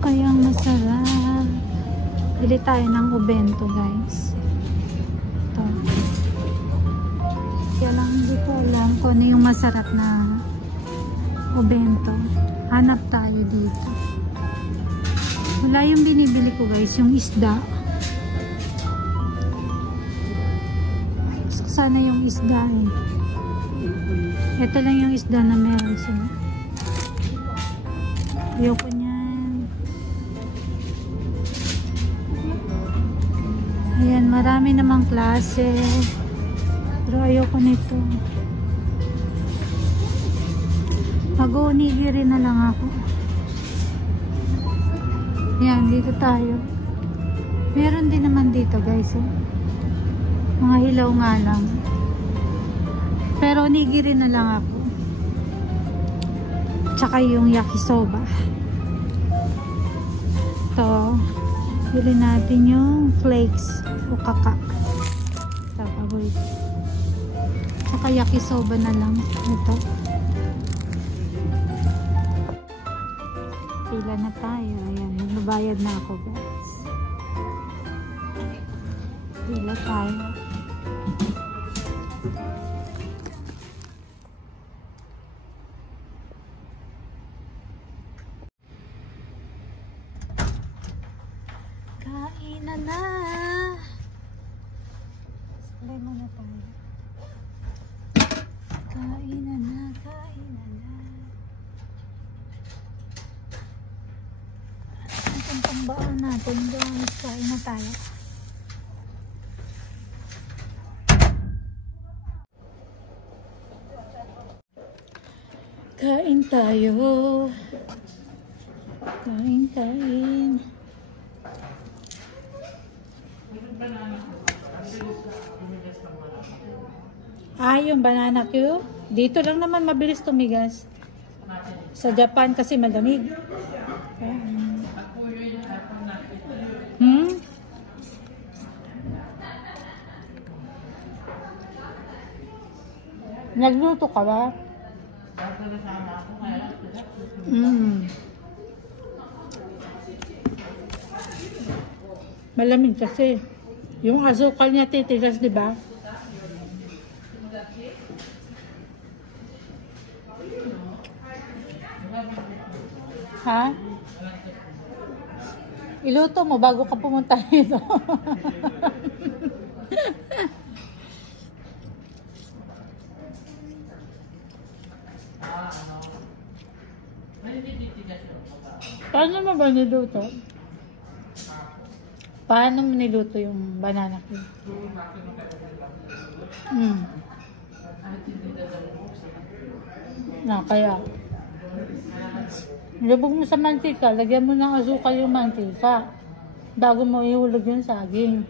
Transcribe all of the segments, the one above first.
kayang masarap? Bili tayo ng ubento, guys. Ito. Kaya lang hindi ko alam kung ano yung masarap na ubento. Hanap tayo dito. Wala yung binibili ko, guys, yung isda. Gusto ko sana yung isda eh. Ito lang yung isda na meron sila. Ayoko niyan. Ayan, marami namang klase. Pero ayoko nito. Mag-onigiri na lang ako. Ayan, dito tayo. Meron din naman dito, guys. Oh. Mga hilaw nga lang. Pero onigiri na lang ako. Tsaka yung yakisoba. Ito. Bili natin yung flakes o kaka. Ito, paborito. Tsaka yakisoba na lang. Ito. Pila na tayo. Ayan, magbabayad na ako, guys. Pila tayo. Kain na na. Sabay muna tayo. Kain na na, kain na na. Ang pambaon natin, guys. Kain na tayo. Kain tayo. Kain, kain. Yung banana Q. Dito lang naman mabilis tumigas. Sa Japan kasi malamig. Nagluto ka ba? Malamig kasi. Yung asukal niya titigas, di ba? Ha? Iluto mo bago ka pumunta dito. Paano mo ba niluto? Paano mo niluto yung banana cake? Kaya ilubog mo sa mantika, lagyan mo ng asukal yung mantika bago mo ihulog yung saging.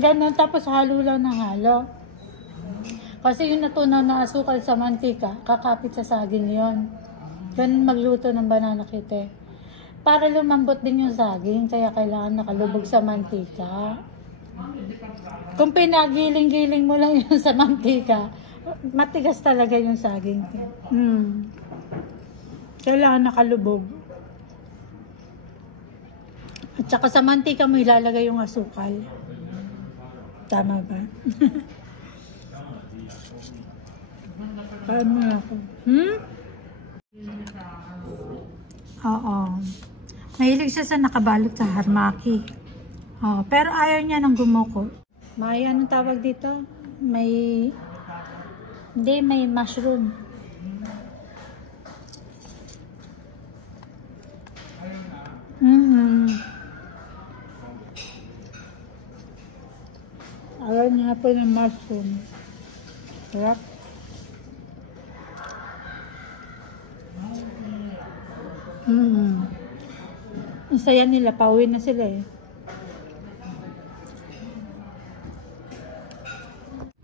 Ganun, tapos halo lang ng halo. Kasi yung natunaw na asukal sa mantika, kakapit sa saging yon. Ganun magluto ng banana cake. Para lumambot din yung saging, kaya kailangan nakalubog sa mantika. Kung pinagiling-giling mo lang yun sa mantika, matigas talaga yung saging. Kailangan nakalubog. At saka sa mantika mo ilalagay yung asukal. Tama ba? Paano na ako? Oo. Mahilig siya sa nakabalot sa harmaki. Pero ayaw niya ng gumuko. May anong tawag dito? May mushroom. Ayaw niya po ng mushroom. Sarap. Ang saya nila, pauwi na sila eh.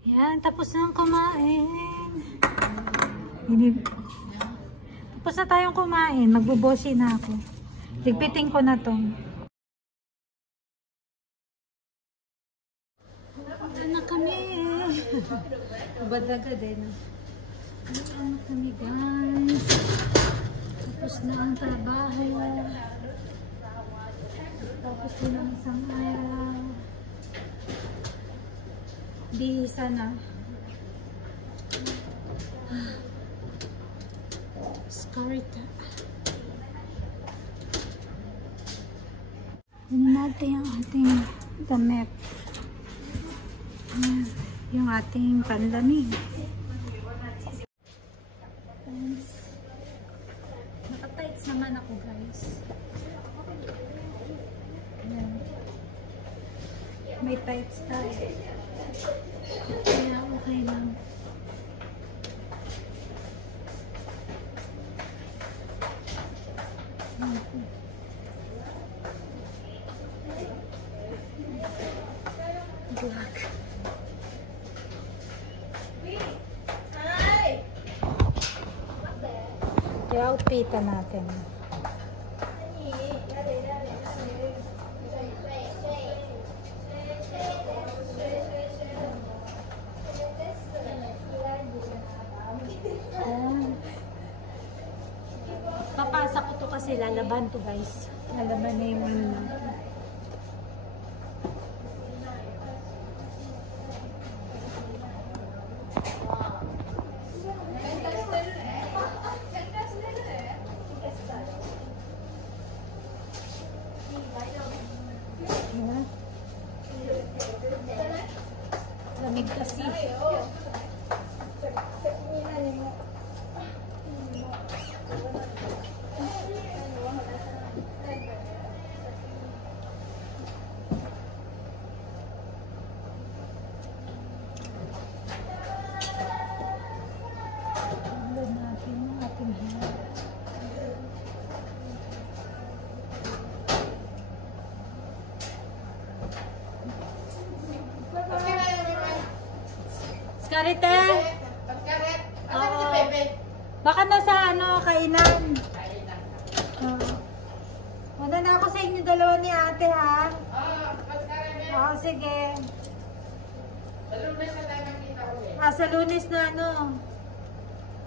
Yan, tapos na kumain. Tapos na tayong kumain. Magbubosi na ako. Ligpitin ko na to. Punta na kami. Badaga din. Punta na kami, guys. Tapos na ang trabaho. Tapos din ang isang araw. Bihisa na. Scarita. Yun natin yung ating damit. Yung ating panlamig. Naka-tights naman ako, guys. Ayan. May tights tayo. Kaya okay lang. Black. I-outfitan natin. Papasa ko to kasi lalaban to, guys. Lalaban na yung ano natin. Lamig kasi. Load natin yung ating hair. Scarita? Oo. Baka nasa ano, kainan. Wala na ako sa inyo dalawa ni ate, ha? Oo, sige. Sa Lunes na ano.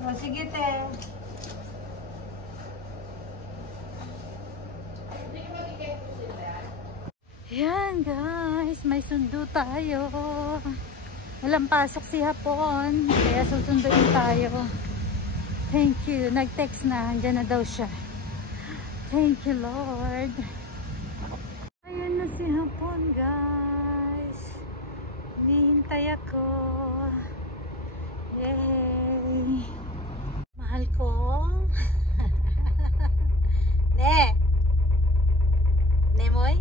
O, sige, te. Yan, guys. May sundo tayo. Walang pasok si hapon. Kaya susunduin tayo. Thank you. Nag-text na. Andiyan na daw siya. Thank you, Lord. Ayun na si hapon, guys. Hinihintay ako. Yay! Mahal ko. Ne! Nemoy?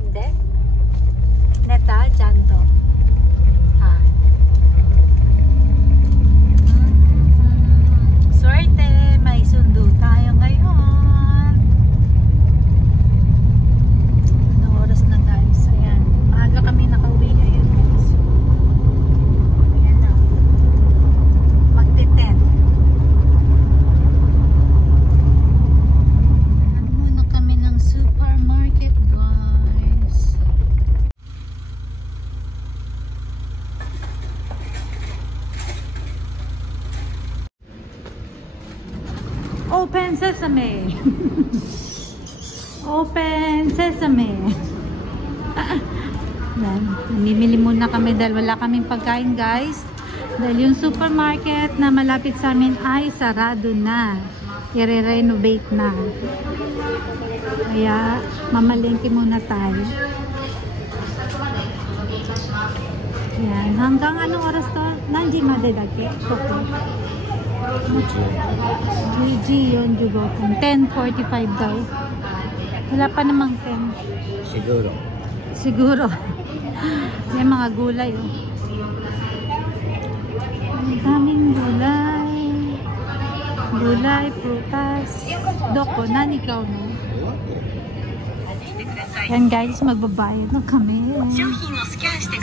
Hindi? Neta, Janto. Ha. Swerte, may sundo tayo ngayon. Anong oras na, guys? Ayan. Maaga kami nakauwi ngayon, guys. Ayan na. Magti-10. Ayan muna kami ng supermarket, guys. Open Sesame. Open Sesame. Namimili muna kami dahil wala kaming pagkain, guys. Dahil yung supermarket na malapit sa amin ay sarado na. I-renovate na. Kaya mamalengke muna tayo. Yan. Hanggang anong oras to? Nanji made dake. GG yun, Jugo. 10:45 daw. Wala pa namang 10. Siguro. Siguro. May mga gulay, oh. Ang daming gulay. Gulay, prutas. Doko, nanikaw, no? Yan, guys, magbabayad na kami.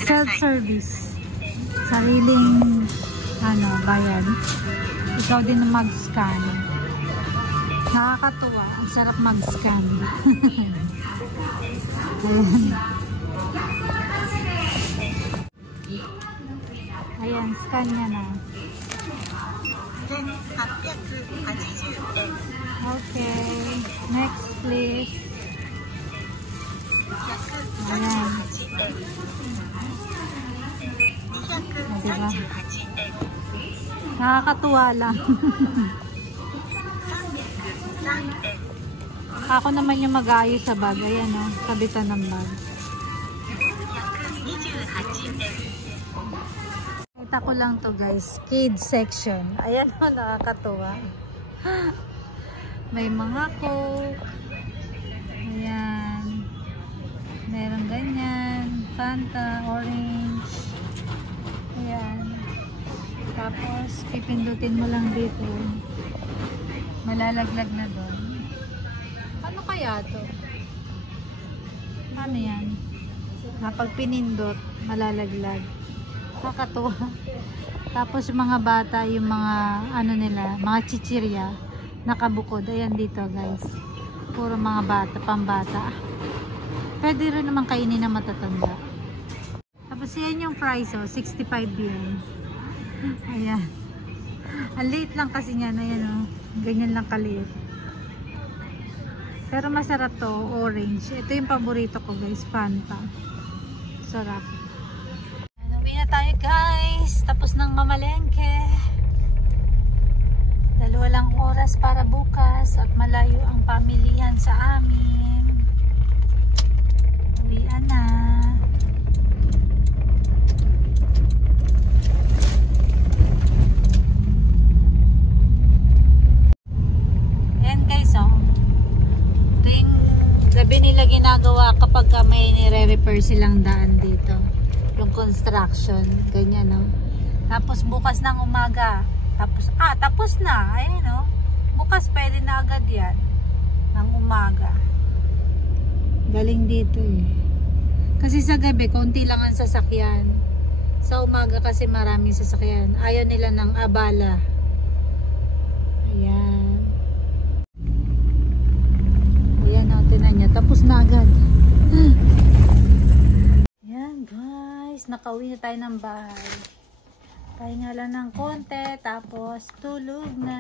Self-service. Sariling, bayad. Ikaw din na mag-scan. Nakakatuwa. Ang sarap mag-scan. Ayan, scan niya na. 1880 Okay. Next, please. Ayan. Diba? Nakakatuwa lang. Ako naman yung mag-aayos sa bag. Ayan o, kabitan ng bag. Kita ko lang to guys, kids section. Ayan o, nakakatuwa. May mga Coke. Ayan. Meron ganyan. Fanta, orange. Ayan. Tapos, pipindutin mo lang dito. Malalaglag na doon. Ano kaya to? Ano yan? Kapag pinindot, malalaglag. Nakakatuwa. Tapos yung mga bata, yung mga ano nila, mga chichirya, nakabukod. Ayan dito guys. Puro mga bata, pambata. Pwede rin naman kainin na matatanda. Tapos yan yung price, oh, 65 yen. Ayan. Ang liit lang kasi niya. Ayan, oh. Ganyan lang kaliit. Pero masarap to, orange. Ito yung paborito ko guys, Fanta. Sarap. Uwi na tayo guys. Tapos ng mamalengke. 2 lang oras para bukas at malayo ang pamilihan sa amin. Uwian na. Ayan guys, oh. Ito yung gabi nila ginagawa kapag may nire-repair silang daan dito. Yung construction, ganyan, no? Tapos bukas ng umaga, tapos na, ayun, no? Bukas pwede na agad yan ng umaga. Galing dito eh. Kasi sa gabi konti lang ang sasakyan, sa umaga kasi maraming sasakyan. Ayaw nila ng abala. Ayan, ayan, tinan nyo, tapos na agad. Ayan guys, nakauwi na tayo ng bahay. Pahinga lang ng konti, tapos tulog na.